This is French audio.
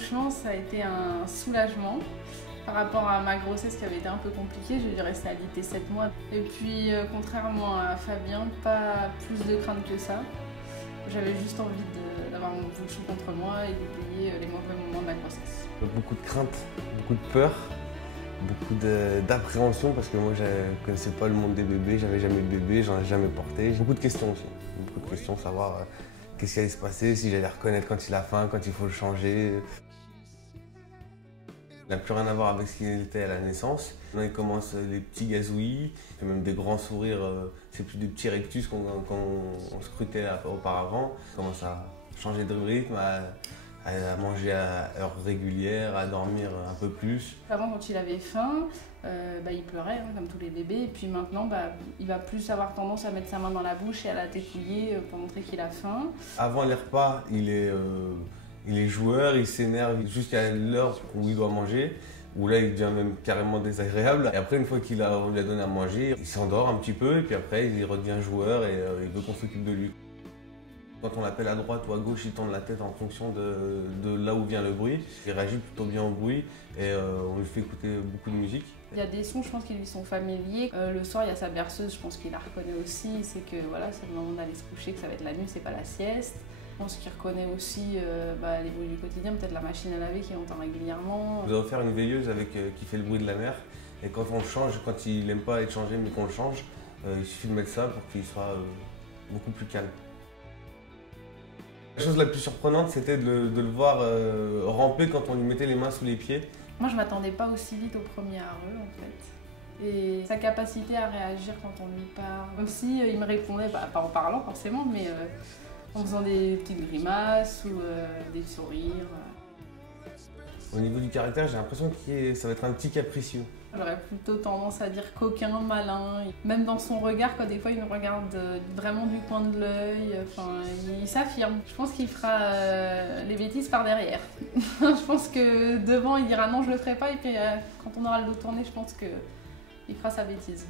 l'accouchement, ça a été un soulagement. Par rapport à ma grossesse qui avait été un peu compliquée, j'ai dû rester alitée 7 mois. Et puis, contrairement à Fabien, pas plus de crainte que ça. J'avais juste envie d'avoir mon bouchon contre moi et d'oublier les mauvais moments de la grossesse. Beaucoup de crainte, beaucoup de peur, beaucoup d'appréhension parce que moi je ne connaissais pas le monde des bébés, j'avais jamais eu de bébé, j'en ai jamais porté. Beaucoup de questions aussi, beaucoup de questions, savoir qu'est-ce qui allait se passer, si j'allais reconnaître quand il a faim, quand il faut le changer. Il n'a plus rien à voir avec ce qu'il était à la naissance. Maintenant, il commence les petits gazouillis, même des grands sourires. C'est plus des petits rectus qu'on scrutait auparavant. Il commence à changer de rythme, à manger à heures régulières, à dormir un peu plus. Avant, quand il avait faim, il pleurait, hein, comme tous les bébés. Et puis maintenant, il va plus avoir tendance à mettre sa main dans la bouche et à la tétouiller pour montrer qu'il a faim. Avant les repas, il est joueur, il s'énerve jusqu'à l'heure où il doit manger, où là il devient même carrément désagréable. Et après, une fois on lui a donné à manger, il s'endort un petit peu et puis après il redevient joueur et il veut qu'on s'occupe de lui. Quand on l'appelle à droite ou à gauche, il tourne la tête en fonction de là où vient le bruit. Il réagit plutôt bien au bruit et on lui fait écouter beaucoup de musique. Il y a des sons, je pense, qui lui sont familiers. Le soir, il y a sa berceuse, je pense qu'il la reconnaît aussi. C'est que voilà, c'est le moment d'aller se coucher, que ça va être la nuit, c'est pas la sieste. Je pense qu'il reconnaît aussi les bruits du quotidien, peut-être la machine à laver qu'il entend régulièrement. On nous a offert une veilleuse qui fait le bruit de la mer. Et quand on le change, quand il n'aime pas être changé mais qu'on le change, il suffit de mettre ça pour qu'il soit beaucoup plus calme. La chose la plus surprenante, c'était de le voir ramper quand on lui mettait les mains sous les pieds. Moi, je ne m'attendais pas aussi vite au premier arreux, en fait. Et sa capacité à réagir quand on lui parle. Même si il me répondait, pas en parlant forcément, mais en faisant des petites grimaces ou des sourires. Au niveau du caractère, j'ai l'impression que ça va être un petit capricieux. J'aurais plutôt tendance à dire coquin, malin. Même dans son regard, des fois il nous regarde vraiment du coin de l'œil. Enfin, il s'affirme. Je pense qu'il fera les bêtises par derrière. Je pense que devant il dira non, je le ferai pas. Et puis quand on aura le dos tourné, je pense qu'il fera sa bêtise.